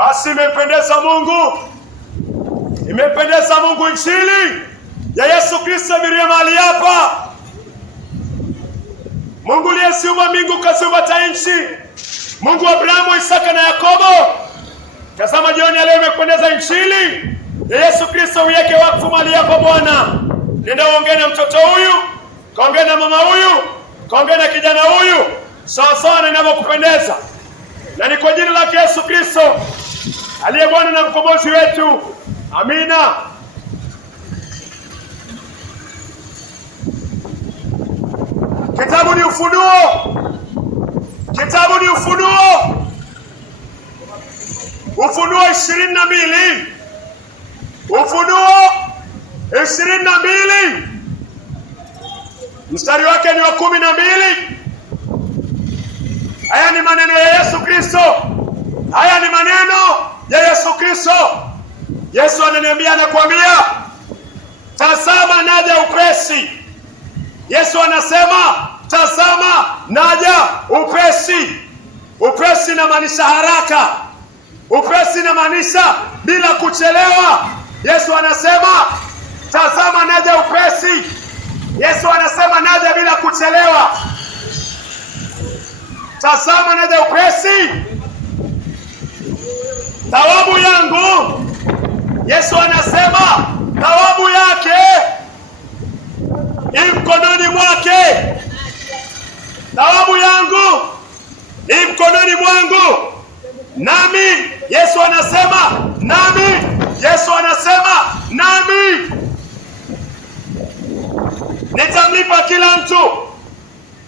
Basi imempendeza Mungu injili ya Yesu Kristo abiria mahali hapa. Mungu aliyeziumba mbingu kaziumba hata nchi, Mungu wa Abrahamu, Isaka na Yakobo. Tazama jioni ya leo imekupendeza injili ya Yesu Kristo, uiweke wakfu mahali hapa Bwana. Nenda uongee na mtoto huyu, kaongee na mama huyu, kaongee na kijana huyu, sawa sawa na inavyokupendeza. Na ni kwa jina lake Yesu Kristo aliye Bwana na mkombozi wetu. Amina. Kitabu ni Ufunuo. Ufunuo 22. Ufunuo 22. Mstari wake ni wa 12. Haya ni maneno ya Yesu Kristo. Yesu ananiambia, anakuambia, tazama naja upesi. Yesu anasema, tazama naja upesi. Upesi inamaanisha haraka. Upesi inamaanisha bila kuchelewa. Yesu anasema, tazama naja upesi. Yesu anasema naja bila kuchelewa. Tazama naja upesi. Thawabu yangu, Yesu anasema, thawabu yake mkononi mwake. Thawabu yangu mkononi mwangu. Nami Yesu anasema,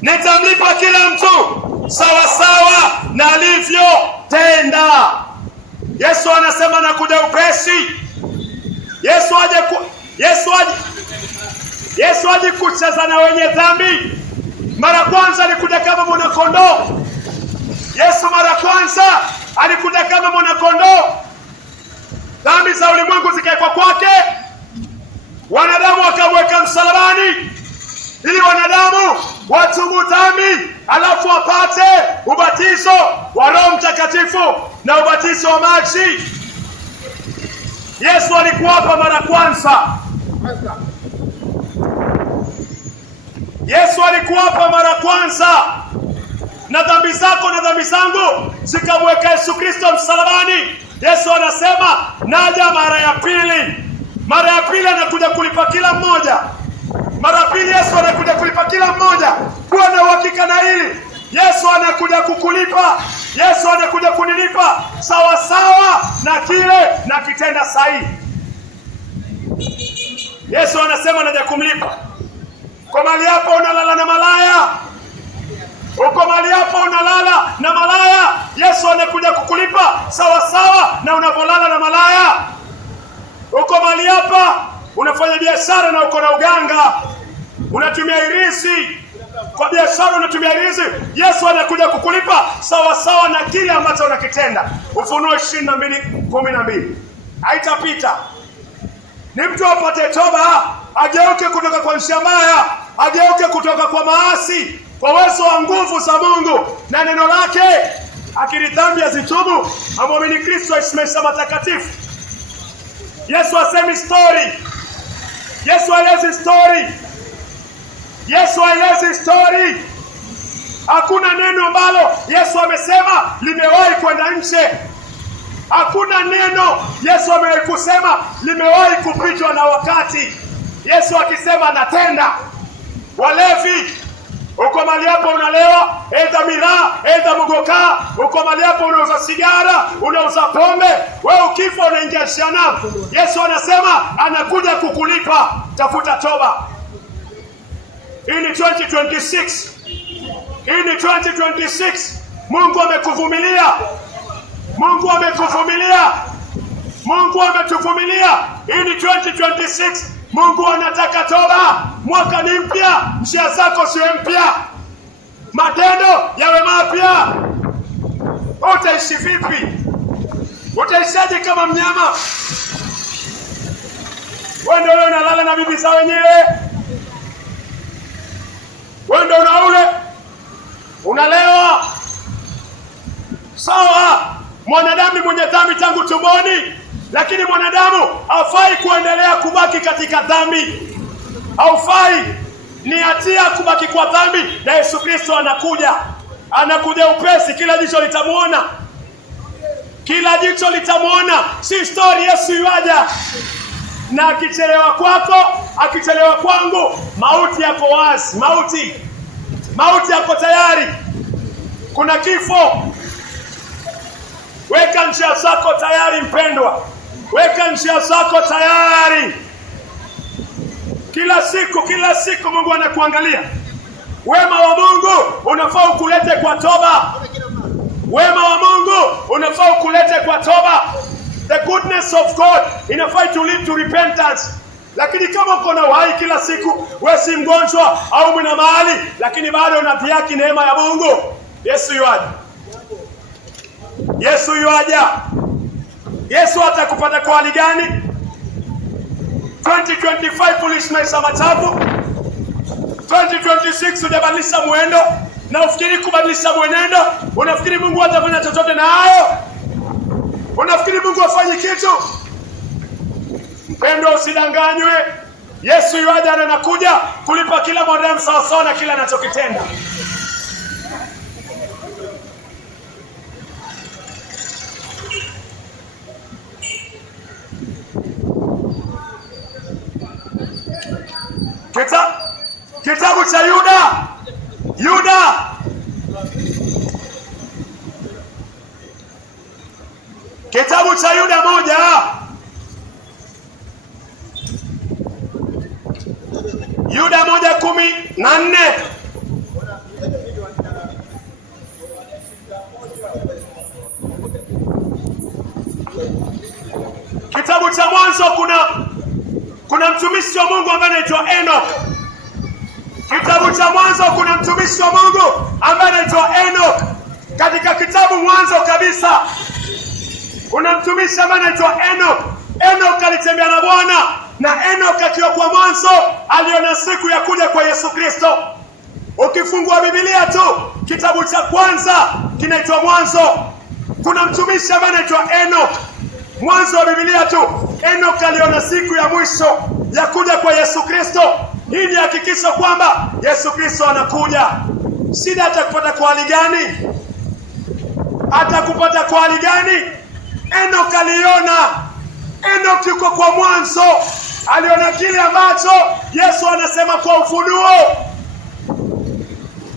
nitamlipa kila mtu sawa sawa na alivyotenda. Yesu anasema nakuja upesi. Yesu aje kucheza na wenye dhambi. Mara kwanza alikuja kama mwana kondoo. Yesu mara kwanza alikuja kama mwana kondoo. Dhambi za ulimwengu zikaekwa kwake. Wanadamu wakamweka msalabani ili wanadamu watubu dhambi, alafu wapate ubatizo wa Roho Mtakatifu na ubatizo wa maji. Yesu alikuwa hapa mara kwanza. Na dhambi zako na dhambi zangu zikamweka Yesu Kristo msalabani. Yesu anasema naja mara ya pili. Mara ya pili anakuja kulipa kila mmoja. Mara ya pili Yesu anakuja kulipa kila mmoja. Kuwa na uhakika na hili. Yesu anakuja kukulipa. Yesu anakuja kunilipa sawa sawa na kile na kitenda sahihi. Yesu anasema anaja kumlipa. Kwa mali hapo unalala na malaya. Uko mali hapo unalala na malaya, Yesu anakuja kukulipa sawa sawa na unavolala na malaya. Uko mali hapa unafanya biashara na uko na uganga, unatumia irisi kwa biashara, unatumia irisi, Yesu anakuja kukulipa sawa sawa na kile ambacho unakitenda. Ufunuo 22:12. Haitapita. Ni mtu apate toba, ageuke kutoka kwa njia mbaya, ageuke kutoka kwa maasi, kwa uwezo wa nguvu za Mungu na neno lake, akiri dhambi azitubu, amwamini Kristo aishi maisha matakatifu. Yesu asemi story. Yesu aelezi story. Hakuna neno ambalo Yesu amesema limewahi kwenda nje. Hakuna neno Yesu amewahi kusema limewahi kupitwa na wakati. Yesu akisema anatenda. Walevi, uko mali hapo unalewa, aidha miraa, aidha mugoka, uko mali hapo unauza sigara, unauza pombe, wewe ukifa unaingia jehanamu. Yesu anasema anakuja kukulipa. Tafuta toba. Hii ni 2026. Mungu amekuvumilia. Mungu ametuvumilia. Hii ni 2026. Mungu anataka toba. Mwaka ni mpya, njia zako siwe mpya, matendo yawe mapya. Utaishi vipi? Utaishaje kama mnyama? Wewe ndio unalala na bibi za wenyewe. Wewe ndio unalewa. Sawa, Mwanadamu ni mwenye dhambi tangu tumboni, lakini mwanadamu hafai kuendelea kubaki katika dhambi. Haufai, ni hatia kubaki kwa dhambi. Na Yesu Kristo anakuja upesi. Kila jicho litamwona, kila jicho litamwona. Si story, Yesu yuaja. Na akichelewa kwako, akichelewa kwangu, mauti yako wazi. Mauti yako tayari. Kuna kifo. Weka njia zako tayari mpendwa. Weka njia zako tayari. Kila siku Mungu anakuangalia. Wema wa Mungu unafaa ukulete kwa toba. Wema wa Mungu unafaa ukulete kwa toba. The goodness of God inafaa to lead to repentance. Lakini kama uko na uhai kila siku, wewe si mgonjwa au mna mahali, lakini bado unadhihaki neema ya Mungu, Yesu yuaja. Yesu yuaja. Yesu atakupata kwa hali gani? 2025 uliishi maisha machafu. 2026 hujabadilisha mwendo na ufikiri kubadilisha mwenendo. Unafikiri Mungu atafanya chochote na hayo? Unafikiri Mungu afanye kitu? Mpendwa, usidanganywe. Yesu yuaja na anakuja kulipa kila mwanadamu sawasawa na kila anachokitenda. Kitabu cha Yuda. Kitabu cha Yuda 1. Yuda 1:14. Kitabu cha Mwanzo kuna mtumishi wa Mungu ambaye anaitwa Enoch. Kitabu cha Mwanzo kuna mtumishi wa Mungu ambaye anaitwa Enoch. Katika kitabu Mwanzo kabisa kuna mtumishi ambaye anaitwa Enoch. Enoch alitembea na Bwana, na Enoch akiwa kwa mwanzo aliona siku ya kuja kwa Yesu Kristo. Ukifungua Biblia tu, kitabu cha kwanza kinaitwa Mwanzo. Kuna mtumishi ambaye anaitwa Enoch. Mwanzo wa Biblia tu, Enoch aliona siku ya mwisho ya kuja kwa Yesu Kristo. Hii ni hakikisho kwamba Yesu Kristo anakuja. Shida atakupata kwa hali gani? Atakupata kwa hali gani? Enoch aliona. Enoch yuko kwa mwanzo, aliona kile ambacho Yesu anasema kwa ufunuo.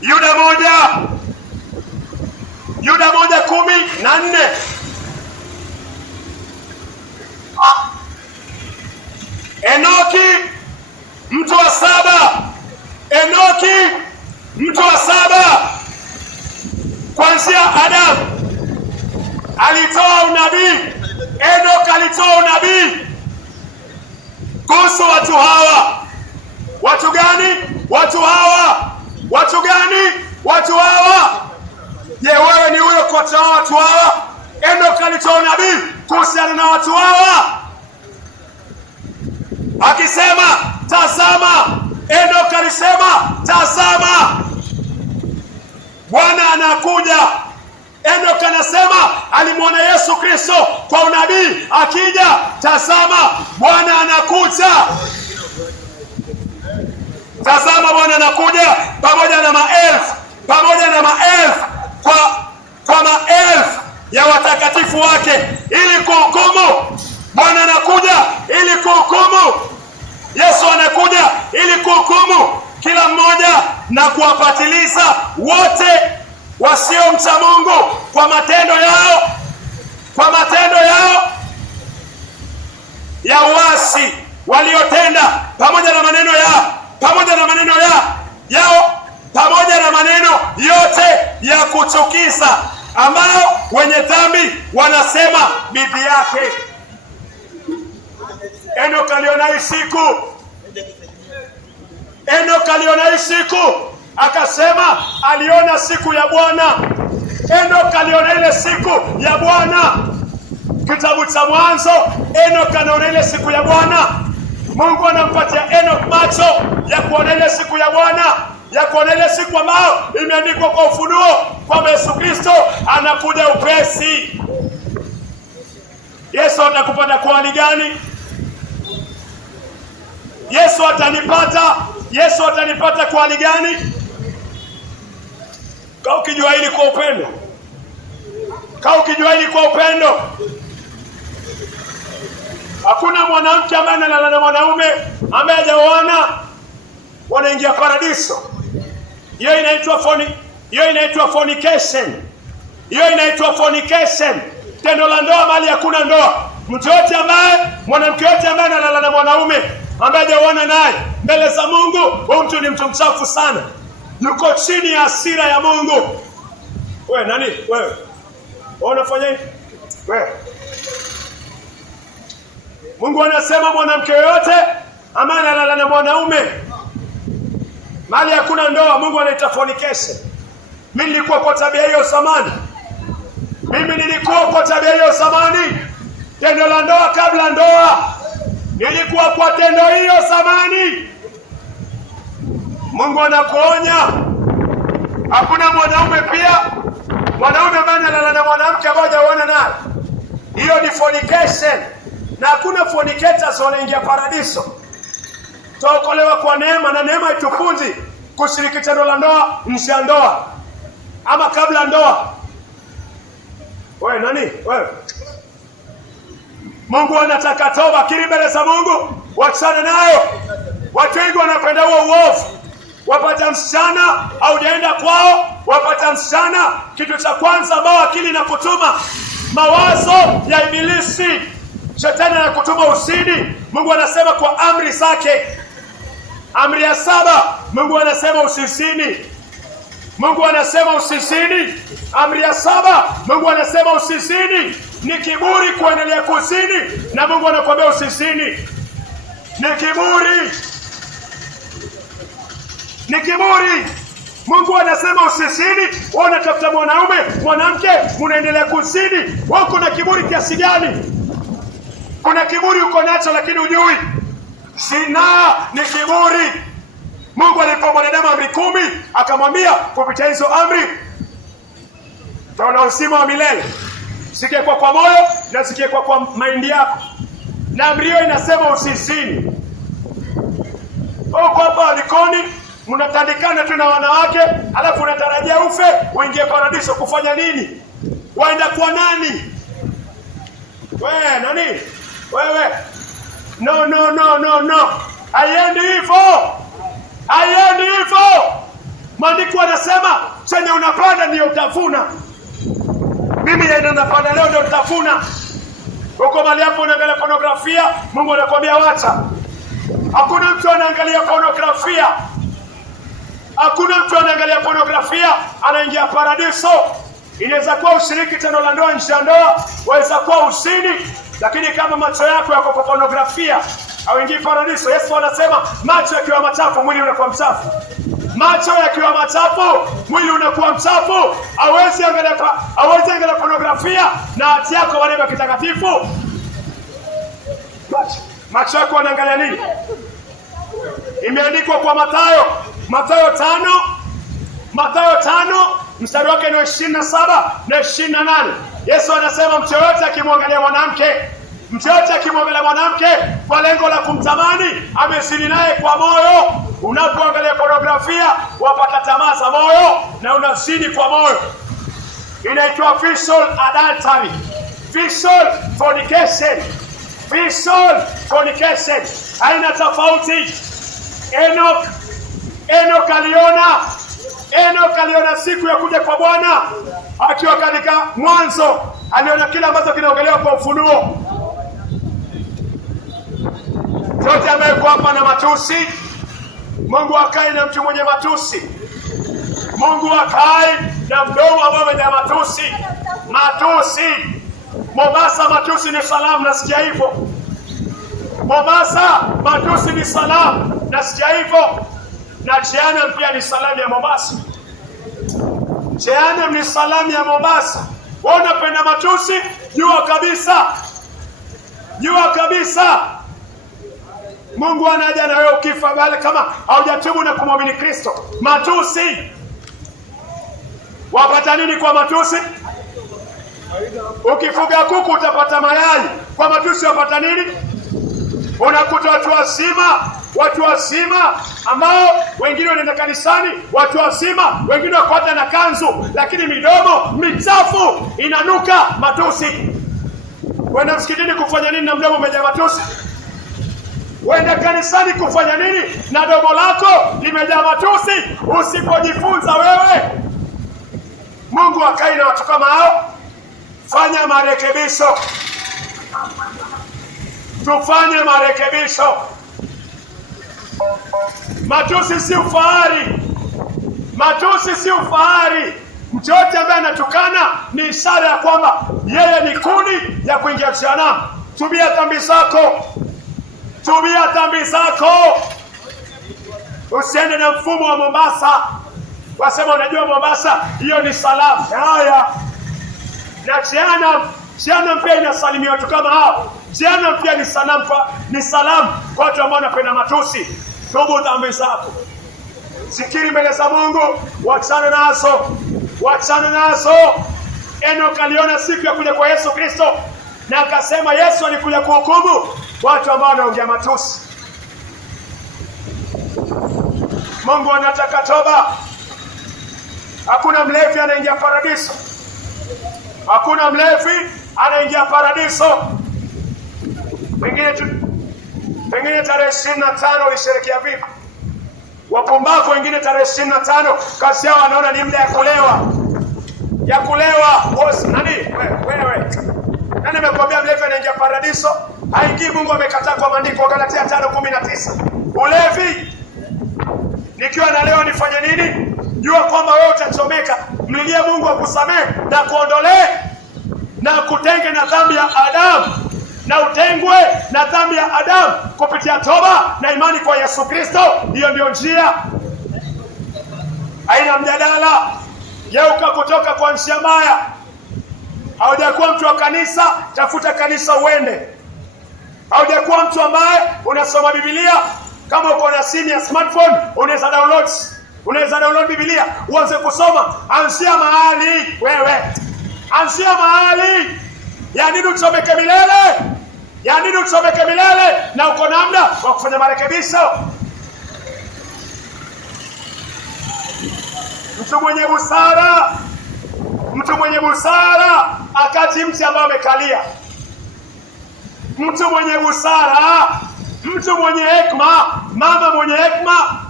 Yuda 1:14. Enoki mtu wa 7. Enoki mtu wa 7 kuanzia Adamu alitoa unabii. Enoki alitoa unabii kuhusu watu hawa. Watu gani? Watu hawa. Watu gani? Watu hawa. Je, wewe ni huyo kwa watu hawa? Enoki alitoa unabii kuhusiana na watu hawa akisema tazama. Enoki alisema tazama, Bwana anakuja. Enoki anasema alimwona Yesu Kristo kwa unabii akija, tazama Bwana anakuja. Tazama Bwana anakuja pamoja na maelfu kwa maelfu ya watakatifu wake ili kuhukumu. Bwana anakuja ili kuhukumu. Yesu anakuja ili kuhukumu kila mmoja na kuwapatiliza wote wasiomcha Mungu kwa matendo ya uasi waliotenda, pamoja na maneno yote ya kuchukiza ambayo wenye dhambi wanasema bidii yake. Enoki aliona hii siku akasema aliona siku ya Bwana. Enoki aliona ile siku ya Bwana. Kitabu cha Mwanzo, Enoki anaona ile siku ya Bwana. Mungu anampatia Enoki macho ya kuona ile siku ya Bwana, ya kuona ile siku ambayo imeandikwa kwa ufunuo kwamba Yesu Kristo anakuja upesi. Yesu atakupata kwa hali gani? Yesu atanipata kwa hali gani? Kaa ukijua hili kwa upendo. Hakuna mwanamke ambaye analala na mwanaume ambaye hajaoana wanaingia paradiso. Hiyo inaitwa fornication. Tendo la ndoa mali hakuna ndoa. Mwanamke yote ambaye analala na mwanaume ambaye hajaoana naye, mbele za Mungu huyo mtu ni mtu mchafu sana. Yuko chini ya hasira ya Mungu. Wewe nani? Wewe unafanya hivi? Wewe, Mungu anasema mwanamke yote ambaye analala na mwanaume mali hakuna ndoa, Mungu anaita fornication. Mimi nilikuwa kwa tabia hiyo zamani. Tendo la ndoa kabla ndoa. Nilikuwa kwa tendo hiyo zamani. Mungu anakuonya. Hakuna mwanaume ambaye analala na mwanamke ambaye hajaoana naye. Hiyo ni fornication. Na hakuna fornicators wanaingia paradiso. Tuokolewa kwa neema, na neema itufunzi kushiriki tendo la ndoa nje ya ndoa ama kabla ndoa. Wewe nani? Wewe. Mungu anataka toba, kiri mbele za Mungu, wachana nayo. Watu wengi wanapenda huo uovu. Wapata msichana au jaenda kwao, wapata msichana, kitu cha kwanza ambao akili na kutuma mawazo ya ibilisi. Shetani anakutuma usidi. Mungu anasema kwa amri zake. Amri ya 7, Mungu anasema usizini. Amri ya 7, Mungu anasema usizini. Ni kiburi kuendelea kuzini, na Mungu anakuambia usizini. Ni kiburi. Mungu anasema usizini. Wewe unatafuta mwanamke, unaendelea kuzini. Wewe kuna kiburi kiasi gani? Kuna kiburi uko nacho lakini hujui. Zina ni kiburi. Mungu alipa mwanadamu amri 10, akamwambia kupitia hizo amri utaona uzima wa milele. Sikie kwa moyo na sikie kwa maindi yako. Na amri hiyo inasema usizini. Uko hapa alikoni, mnatandikana tu na wanawake, alafu unatarajia ufe uingie paradiso kufanya nini? Waenda kwa nani? Wewe nani? Wewe. No. Haiendi hivyo. Maandiko yanasema chenye unapanda ndio utavuna. Mimi ndio napanda leo ndio utavuna. Uko mali hapo unaangalia pornografia, Mungu anakuambia wacha. Hakuna mtu anaangalia pornografia anaingia paradiso. Inaweza kuwa ushiriki tendo la ndoa nje ya ndoa, waweza kuwa usini, lakini kama macho yako yako kwa pornografia hauingii paradiso. Yesu anasema macho yakiwa machafu mwili unakuwa mchafu. Hawezi angalia pornografia na hati yako maneno ya kitakatifu. Macho yako yanaangalia nini? Imeandikwa kwa Mathayo 5 mstari wake ni 27 na 28. Yesu anasema mtu yote akimwangalia mwanamke kwa lengo la kumtamani, amezini naye kwa moyo. Unapoangalia pornografia wapata tamaa za moyo na unazini kwa moyo. Inaitwa visual adultery, visual fornication. Haina tofauti. Enoch aliona siku ya kuja kwa Bwana akiwa katika Mwanzo, aliona kila ambacho kinaongelewa kwa Ufunuo. Yote ambayo kwa hapa na matusi, Mungu akae na mtu mwenye matusi. Mungu akae na mdomo ambao umejaa matusi. Mombasa matusi ni salamu, nasikia hivyo. Mombasa matusi ni salamu, nasikia hivyo. Na Jehanamu pia ni salamu ya Mombasa. Jehanamu ni salamu ya Mombasa. Wewe unapenda matusi, jua kabisa. Mungu anaja na wewe ukifa, bali kama haujatubu na kumwamini Kristo. Matusi. Wapata nini kwa matusi? Ukifuga kuku utapata mayai, kwa matusi wapata nini? Unakuta watu wazima ambao wengine wanaenda kanisani, watu wazima wengine wako na kanzu, lakini midomo michafu inanuka matusi. Wenda msikitini kufanya nini na mdomo umejaa matusi? Wenda kanisani kufanya nini na domo lako limejaa matusi? Usipojifunza wewe, Mungu akai na watu kama hao. Fanya marekebisho, tufanye marekebisho. Matusi si ufahari, matusi si ufahari. Mtu yote ambaye anatukana ni ishara ya kwamba yeye ni kuni ya kuingia jehanamu. Tubia dhambi zako, tubia dhambi zako. Usiende na mfumo wa Mombasa, wasema unajua Mombasa hiyo ni salamu. Haya, na jehanamu pia inasalimia watu kama hao. Jehanamu pia ni salamu kwa watu ambao wanapenda matusi. Tubu dhambi zako, zikiri mbele za Mungu, wachana nazo, wachana nazo. Enoka aliona siku ya kuja kwa Yesu Kristo na akasema Yesu alikuja kuhukumu watu ambao wanaongea matusi. Mungu anataka toba. Hakuna mlevi anaingia paradiso, hakuna mlevi anaingia paradiso. Pengine tarehe 25 ulisherehekea vipi? Wapumbavu wengine tarehe 25 kazi yao wanaona ni muda ya kulewa. Nani wewe? Nani amekwambia mlevi anaingia paradiso? Haingii. Mungu amekataa kwa maandiko, Galatia 5:19. Ulevi, nikiwa na leo nifanye nini? Jua kwamba wewe utachomeka. Mlilie Mungu akusamehe na kuondolee na kutenge na dhambi ya Adamu, na utengwe na dhambi ya Adamu kupitia toba na imani kwa Yesu Kristo. Hiyo ndio njia, haina mjadala. Geuka kutoka kwa njia mbaya. Haujakuwa mtu wa kanisa, tafuta kanisa uende. Haujakuwa mtu ambaye unasoma Biblia, kama uko na simu ya smartphone unaweza download Biblia uanze kusoma. Anzia mahali wewe, anzia mahali. Ya nini uchomeke milele? Ya nini uchomeke milele na uko na muda wa kufanya marekebisho? Mtu mwenye busara akati mti ambao amekalia. Mtu mwenye busara, mtu mwenye hekima, mama mwenye hekima,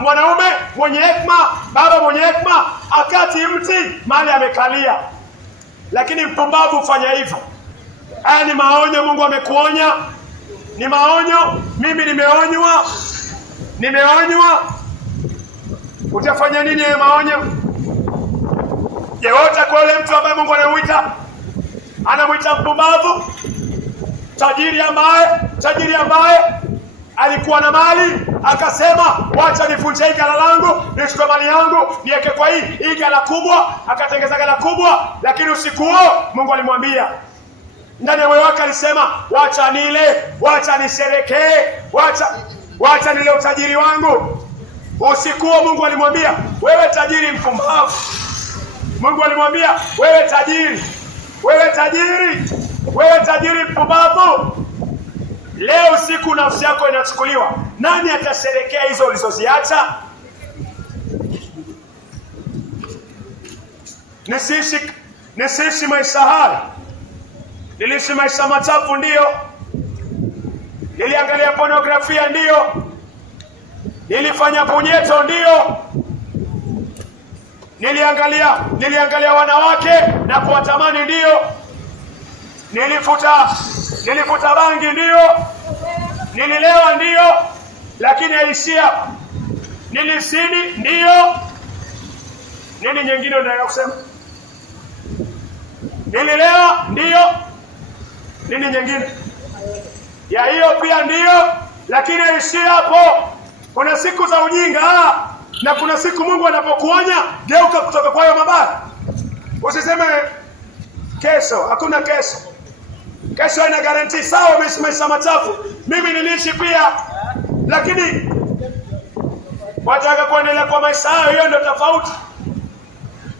mwanaume mwenye hekima, baba mwenye hekima akati mti mahali amekalia. Lakini mpumbavu fanya hivyo. Haya ni maonyo. Mungu amekuonya, ni maonyo. Mimi nimeonywa. Utafanya nini ya maonyo? Je, wote kwa yule mtu ambaye Mungu anamwita mpumbavu? Tajiri ambaye alikuwa na mali akasema wacha nivunje gala langu, nichukue mali yangu niweke kwa hii gala kubwa, akatengeza gala kubwa. Lakini usiku huo Mungu alimwambia, ndani ya moyo wake alisema wacha nile, wacha nisherekee, wacha nile utajiri wangu. Usiku huo Mungu alimwambia wewe tajiri mpumbavu. Mungu alimwambia wewe tajiri mpumbavu. Leo usiku nafsi yako inachukuliwa. Nani atasherekea hizo ulizoziacha? Nisiishi maisha haya. Niliishi maisha machafu ndio. Niliangalia pornografia ndio. Nilifanya punyeto ndio. Niliangalia wanawake na kuwatamani ndio. Nilifuta bangi ndio. Nililewa ndio. Lakini haishia. Nilisini ndio. Nini nyingine unataka kusema? Nililewa ndio. Nini nyingine? Ya hiyo pia ndio. Lakini haishia hapo. Kuna siku za ujinga na kuna siku Mungu anapokuonya, geuka kutoka kwa hayo mabaya. Usiseme kesho, hakuna kesho. Kesho haina guarantee. Sawa, maisha machafu. Mimi niliishi pia. Lakini wataka kuendelea kwa maisha hayo, hiyo ndio tofauti.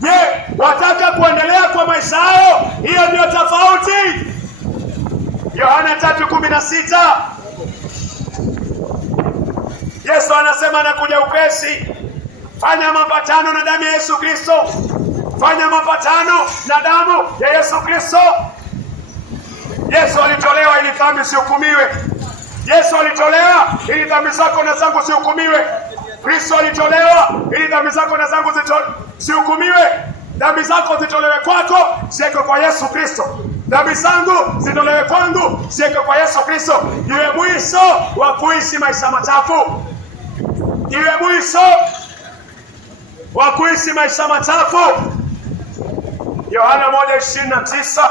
Je, wataka kuendelea kwa maisha hayo? Hiyo ndio tofauti. Yohana 3:16, Yesu anasema anakuja upesi. Fanya mapatano na damu ya Yesu Kristo. Fanya mapatano na damu ya Yesu Kristo. Yesu alitolewa ili dhambi zihukumiwe. Yesu alitolewa ili dhambi zako na zangu zihukumiwe. Kristo alitolewa ili dhambi zako na zangu zihukumiwe. Dhambi zako zitolewe kwako, ziwekwe kwa Yesu Kristo. Dhambi zangu zitolewe kwangu, ziwekwe kwa Yesu Kristo. Iwe mwisho wa kuishi maisha machafu. Iwe mwisho wa kuishi maisha machafu. Yohana 1:29.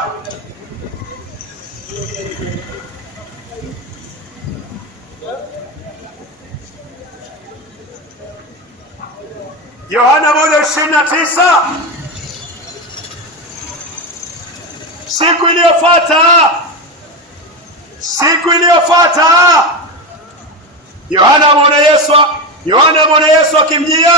Yohana 1:29. Siku iliyofuata Yohana mwana Yesu akimjia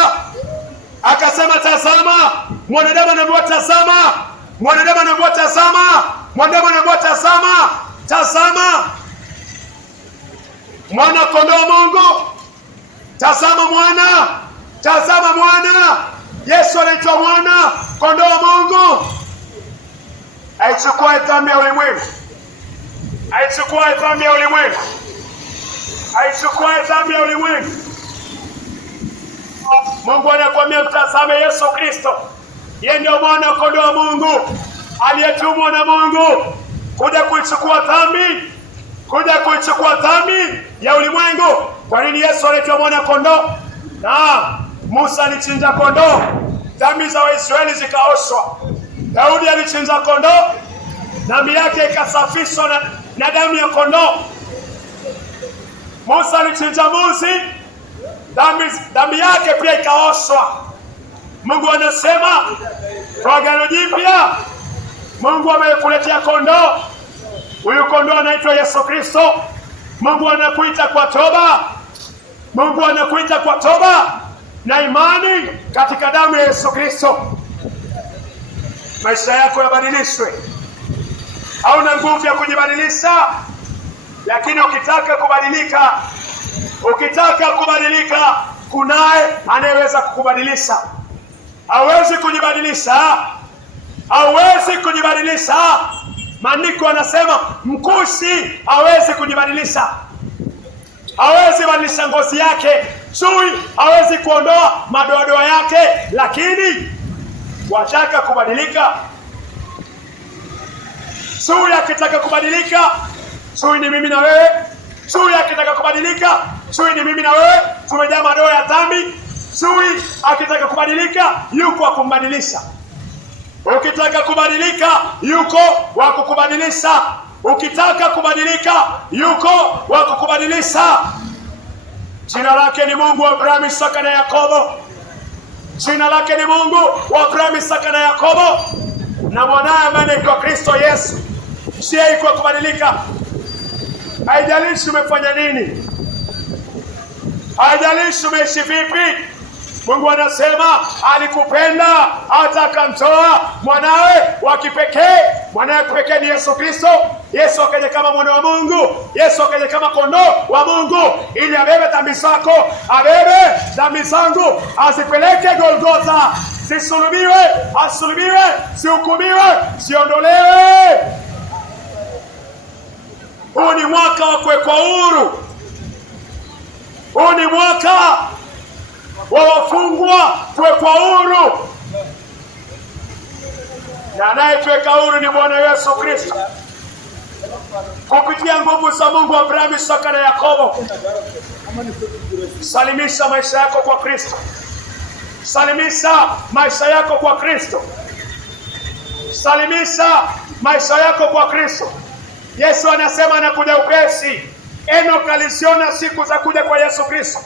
akasema, tazama mwanadamu anaambiwa tazama, mwanadamu anaambiwa tazama, mwanadamu anaambiwa tazama, tazama mwana kondoo Mungu, tazama mwana, tazama mwana. Yesu anaitwa mwana kondoo Mungu. Aichukua dhambi ya ulimwengu, aichukua dhambi ya ulimwengu, aichukua dhambi ya ulimwengu. Mungu anakuambia mtazame Yesu Kristo. Yeye ndio mwana kondoo wa Mungu aliyetumwa na Mungu kuja kuichukua dhambi, kuja kuichukua dhambi ya ulimwengu. Kwa nini Yesu anaitwa mwana kondoo? Na Musa alichinja kondoo, dhambi za Waisraeli zikaoshwa. Daudi alichinja kondoo, dhambi yake ikasafishwa na damu ya kondoo. Musa alichinja mbuzi, dhambi yake pia ikaoshwa. Mungu anasema kwa Agano Jipya, Mungu amekuletea kondoo. Huyu kondoo anaitwa Yesu Kristo. Mungu anakuita kwa toba. Mungu anakuita kwa toba na imani katika damu ya Yesu Kristo. Maisha yako yabadilishwe. Hauna nguvu ya kujibadilisha, lakini ukitaka kubadilika, kunaye anayeweza kukubadilisha. Hawezi kujibadilisha. Maandiko anasema mkushi hawezi kujibadilisha. Hawezi badilisha ngozi yake. Chui hawezi kuondoa madoadoa yake. Lakini wataka kubadilika? Chui akitaka kubadilika, chui ni mimi na wewe. Chui akitaka kubadilika, chui ni mimi na wewe. Tumejaa madoa ya dhambi. Chui akitaka kubadilika, yuko wa kumbadilisha. Ukitaka kubadilika, yuko wa kukubadilisha. Ukitaka kubadilika, yuko wa kukubadilisha. Jina lake ni Mungu wa Abrahamu, Isaka na Yakobo. Jina lake ni Mungu wa Abrahamu, Isaka na Yakobo, na mwanaye ambaye anaitwa Kristo Yesu. Njia iko kubadilika. Haijalishi umefanya nini, haijalishi umeishi vipi. Mungu anasema alikupenda hata akamtoa mwanawe wa kipekee. Mwanawe kipekee ni Yesu Kristo. Yesu akaja kama mwana wa Mungu. Yesu akaja kama kondoo wa Mungu ili abebe dhambi zako, abebe dhambi zangu, azipeleke Golgotha, zisulubiwe, asulubiwe, zihukumiwe, ziondolewe. Huu ni mwaka wa kuwekwa huru. Huu ni mwaka wa wafungwa kuwekwa huru, na anayetuweka huru ni Bwana Yesu Kristo kupitia nguvu za Mungu wa Abrahamu, Isaka na Yakobo. Salimisha maisha yako kwa Kristo. Salimisha maisha yako kwa Kristo. Salimisha maisha yako kwa Kristo. Yesu anasema anakuja upesi. Enoka aliziona siku za kuja kwa Yesu Kristo.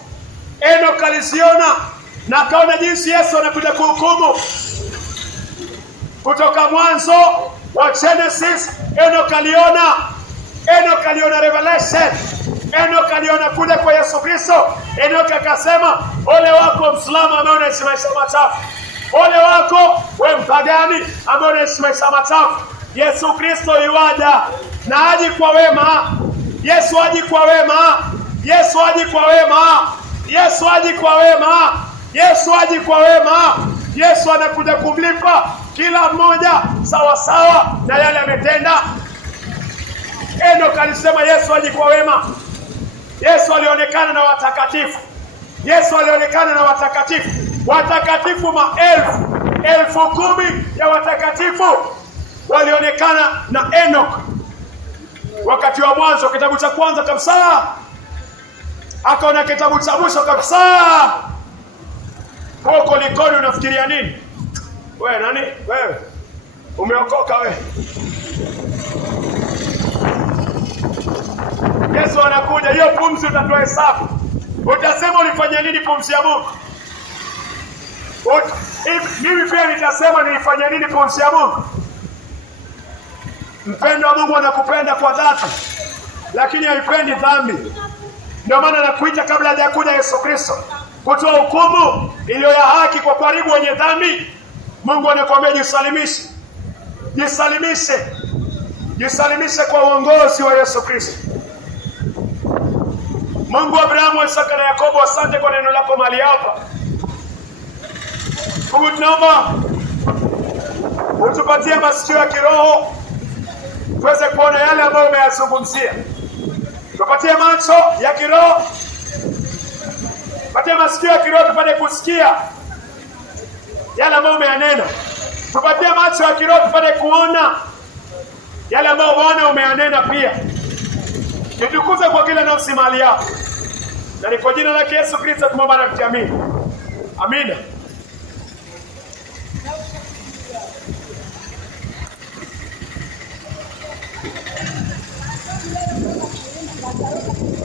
Enoka aliziona na akaona jinsi Yesu anakuja kuhukumu. Kutoka mwanzo wa Genesis, Enoka aliona Revelation. Enoka aliona kuja kwa Yesu Kristo. Enoka akasema, ole wako Mwislamu ambaye unaishi maisha machafu. Ole wako we mpagani ambaye unaishi maisha machafu. Yesu Kristo yuaja na aji kwa wema. Yesu aji kwa wema. Yesu aji kwa wema. Yesu aji kwa wema. Yesu aji kwa wema. Yesu anakuja kumlipa kila mmoja sawa sawa na yale ametenda. Enoch alisema Yesu aji kwa wema. Yesu alionekana na watakatifu. Yesu alionekana na watakatifu. Watakatifu elfu 10,000 ya watakatifu walionekana na Enoch wakati wa mwanzo, kitabu cha kwanza kabisa. Akaona kitabu cha mwisho kabisa. Huko likoni unafikiria nini? Wewe nani? Wewe umeokoka wewe. Yesu anakuja, hiyo pumzi utatoa hesabu. Utasema ulifanya nini pumzi ya Mungu? Mimi pia nitasema nilifanya nini pumzi ya Mungu. Mpendo wa Mungu anakupenda kwa dhati, lakini haipendi dhambi. Ndio maana anakuita kabla hajakuja Yesu Kristo kutoa hukumu iliyo ya haki kwa karibu wenye dhambi. Mungu anakuambia jisalimishe. Jisalimishe. Jisalimishe kwa uongozi wa Yesu Kristo. Mungu wa Abrahamu, Isaka na Yakobo, asante kwa neno lako mahali hapa. Mungu tunaomba utupatie masikio ya kiroho tuweze kuona yale ambayo umeyazungumzia. Tupatie macho ya kiroho, tupatie masikio ya kiroho tupate kusikia yale ambayo umeyanena. Tupatie macho ya kiroho tupate kuona yale ambayo Bwana umeyanena pia. Nitukuze kwa kila nafsi mahali hapa. Na ni kwa jina la Yesu Kristo tumeomba na kuamini. Amina.